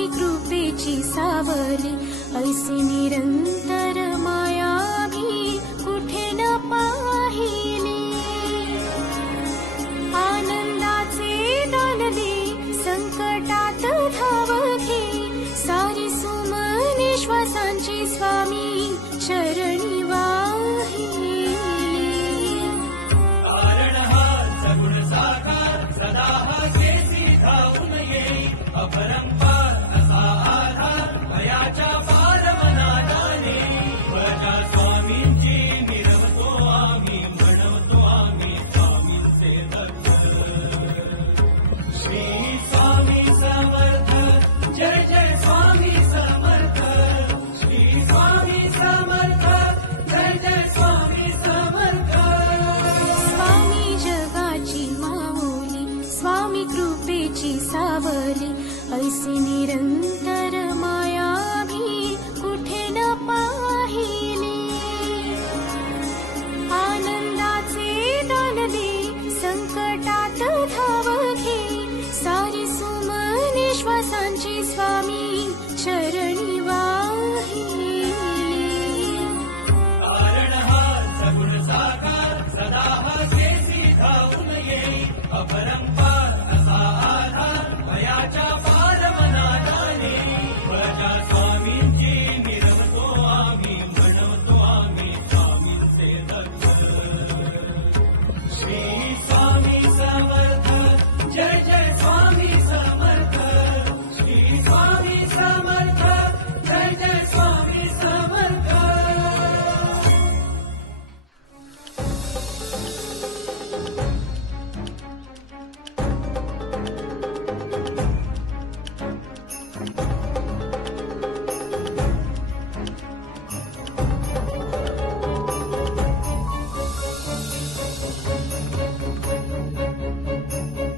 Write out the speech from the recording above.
स्वामी कृपेची सावली ऐसी निरंतर माया भी कुठे न पाहिली। आनंदाचे दान दे संकटात धाव घे सारी सुमने श्वासांची स्वामी चरणी वाहिली। कारण हा सगुण साकार सदा हा केसी धावून येई अपरंपार असा आधार भयाच्या पारमना जाणे। बळका स्वामींची मिरवतो आम्ही म्हणवतो आम्ही स्वामींचे दत्त। श्री स्वामी समर्थ जय जय स्वामी समर्थ। श्री स्वामी समर्थ जय जय स्वामी समर्थ। स्वामी जगाची माऊली स्वामी कृपेची सावली ऐसी निरंतर माया भी कुठे न पाहिली। आनंदाचे दान दे संकटात धाव घे सारी सुमने श्वासांची स्वामी चरणी वाहिली। कारण हा सगुण साकार सदा हा केसी धावून येई अपरंपार असा आधार भयाच्या पारमना जाणे। बळका स्वामींची मिरवतो आम्ही म्हणवतो आम्ही स्वामींचे दत्त। श्री स्वामी समर्थ जय जय स्वामी समर्थ। श्री स्वामी समर्थ जय जय स्वामी समर्थ।